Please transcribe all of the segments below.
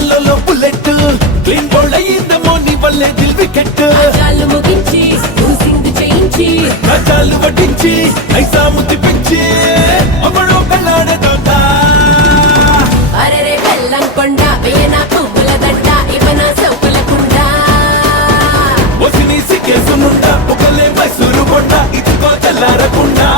yellow bullet clean bowled అయ్యిందేమో నీ వల్లే దిల్ వికెట్ చాలు ముగించి సింగ్ చేయించి కథలు వడ్డించి ఐసాము తిప్పించి అమ్మడో పెళ్ళాడే తోట అరెరే బెల్లం కొండ వేయన పువ్వుల దండ ఇవన సౌకుల కుండ వసిని సిగ్గేసునుండా ఒకలే మైసూరు కొండ ఇదిగో తెల్లారకుండా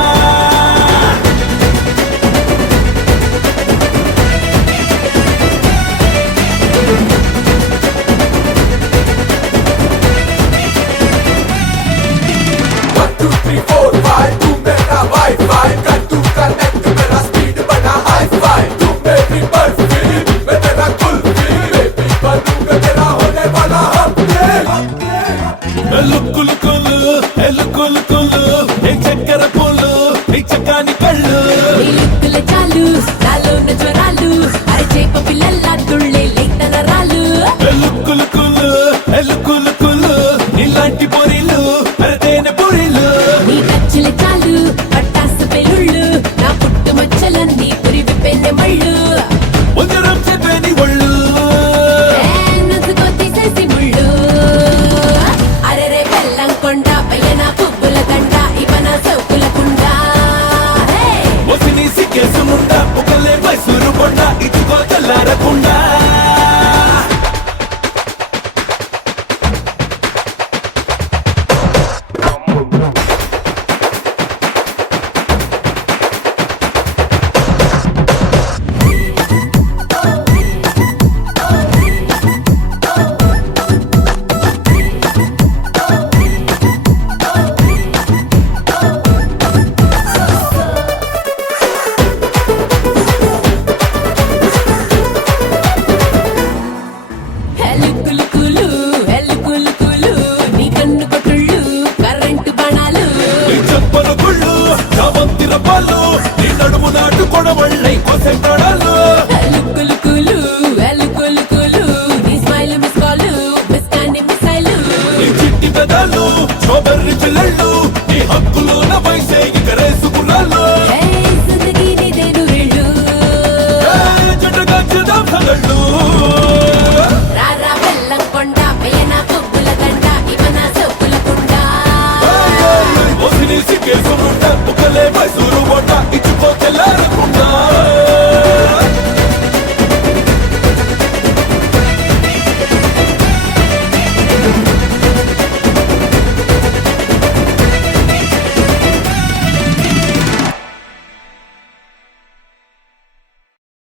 చక్కెర పూలు నీ చక్కాని కళ్ళు లిక్కుల చాలు నాలోన జ్వరాలు అరచేప పిల్లల్లా తుళ్ళే లేతనరాలు ఎల్లుకులు ఇలాంటి పొరిలు అరదేన పొరిలు నీ కచ్చుల చాలు పట్టాసు పెళ్ళుళ్ళు నా పుట్టు మచ్చలన్నీ పురివి పెన్నె మళ్ళు ఉదరం చెప్పని ఒళ్ళు నుదుకో తీసేసి ముళ్ళు అరెరే బెల్లం కొండ పయ్యన పువ్వుల దండ ఇవన సౌకుల కుండ వసిని సిగ్గేసునుండా ఒకలే మైసూరు కొండ ఇదిగో తెల్లారకుండా హెల్లుకులు నీ కన్ను కొట్టుళ్ళు కరెంటు బాణాలు నీ చెప్పల గుళ్ళు నా వంతిర పాలు నీ నడుము నాటు కొడవళ్ళై కోసే ప్రాణాలు